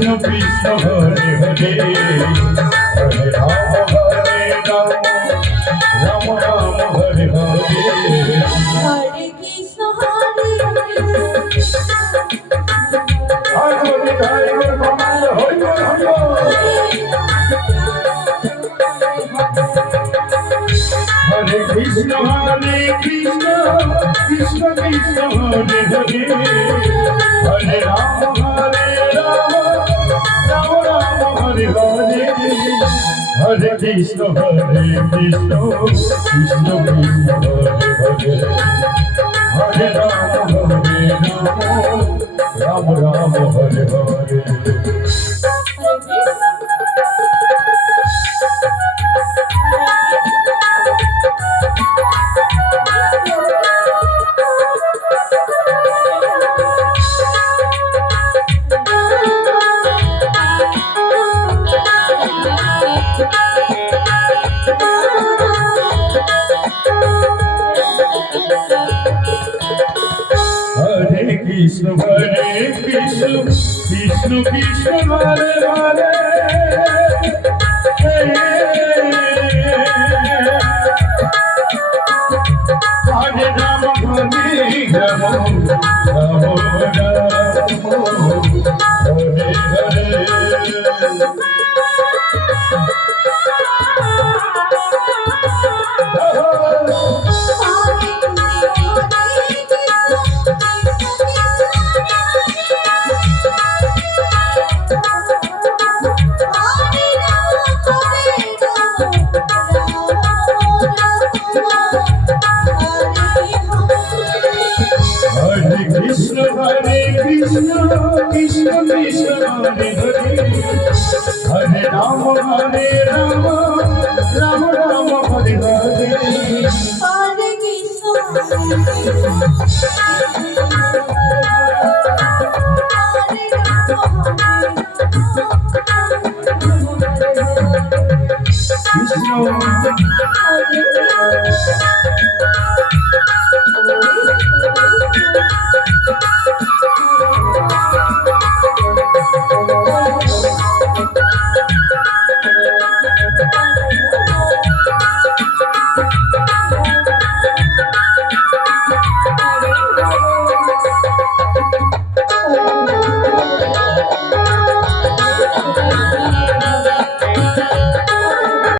Krishna Hare Hare Hare Ram Ram Ram Hare Hare Hare Krishna Hare Hare Krishna Krishna Krishna Krishna Hare Hare Hare Ram Ram Ram Hare Hare Hare Krishna Krishna Krishna Krishna Hare Hare Hare Ram Ram Ram Hare Hare Hare Krishna Krishna Krishna Krishna Hare Hare Hare Ram Hare Ram Ram Hare Hare Hare Krishna Krishna Krishna Hare Hare Hare Ram Ram Ram Ram Hare Hare Hare Krishna Krishna